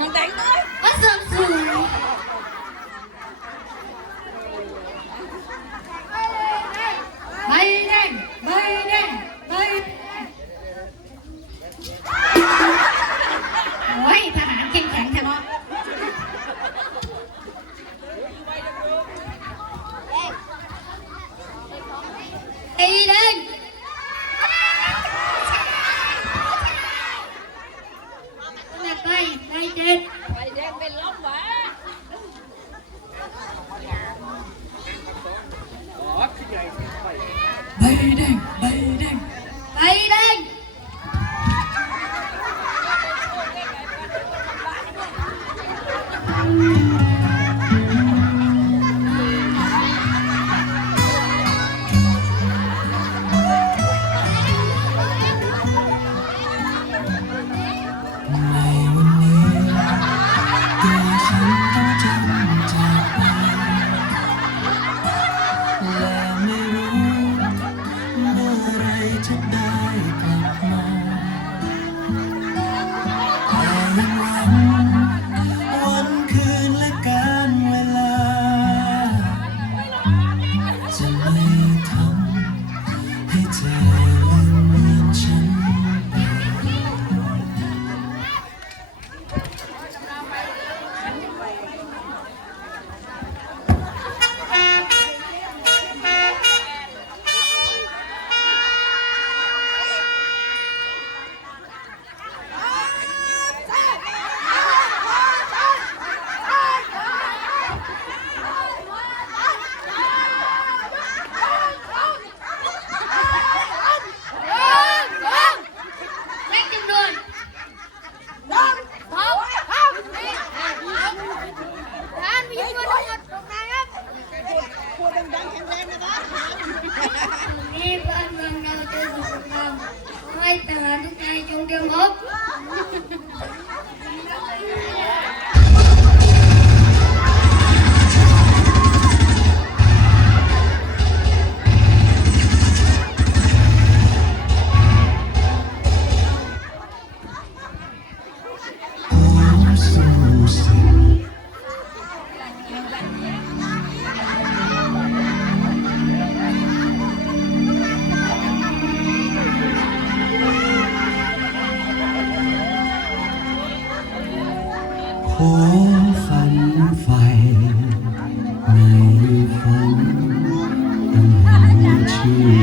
我打你 Mengipan mangga ito sa saklam. Ay, tangalit na itong gamot. you.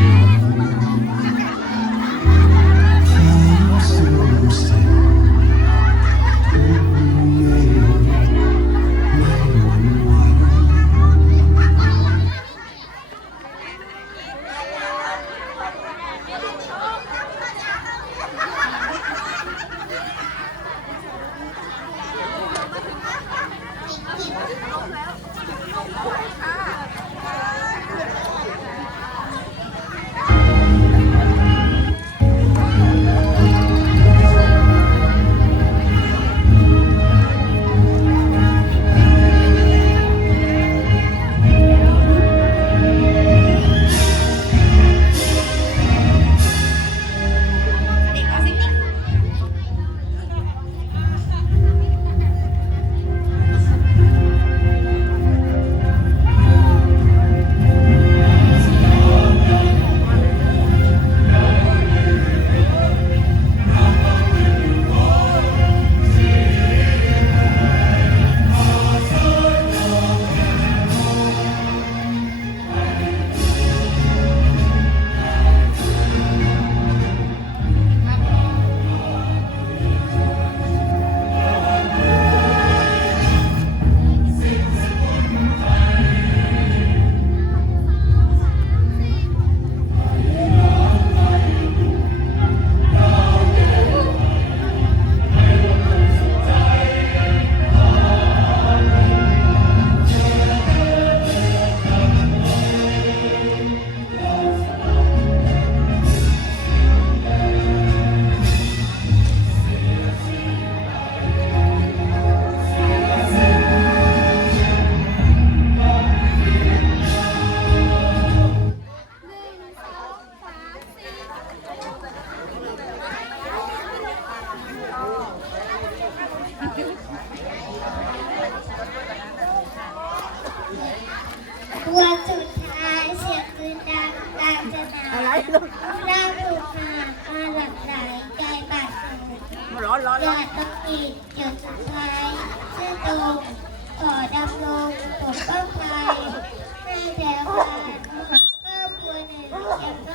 าดบักกีดหยุดท้ายชื่อตรงต่อดำรงปกป้องภัยนายแถวผ่ามหเพิ่มบัวหนึ่งเก็